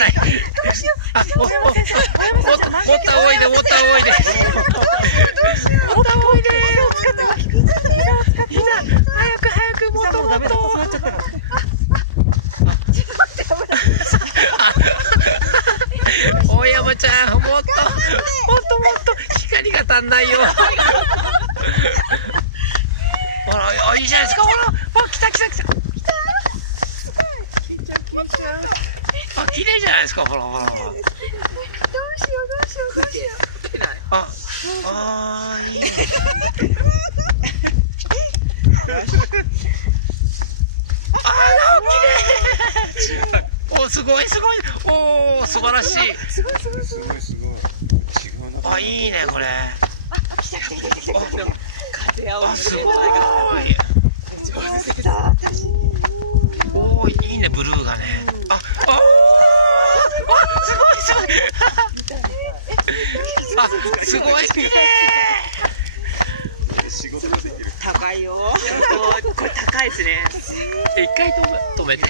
ない。あ、もっと仰いで、もっと仰いで。もっと仰いで。膝、早く、もっと。大山ちゃん、もっと光が足んないよ。ほら、いいじゃないですか。ほら、来た。あ、綺麗じゃないですか。ほら。どうしよう。いいね。綺麗。お、すごい。お、素晴らしい。すごい。あ、いいね、これ。来た。あ、すごい。上手だ。お、いいね、ブルーがね。すごい。すごい綺麗。高いよ。これ高いですね。一回止めて。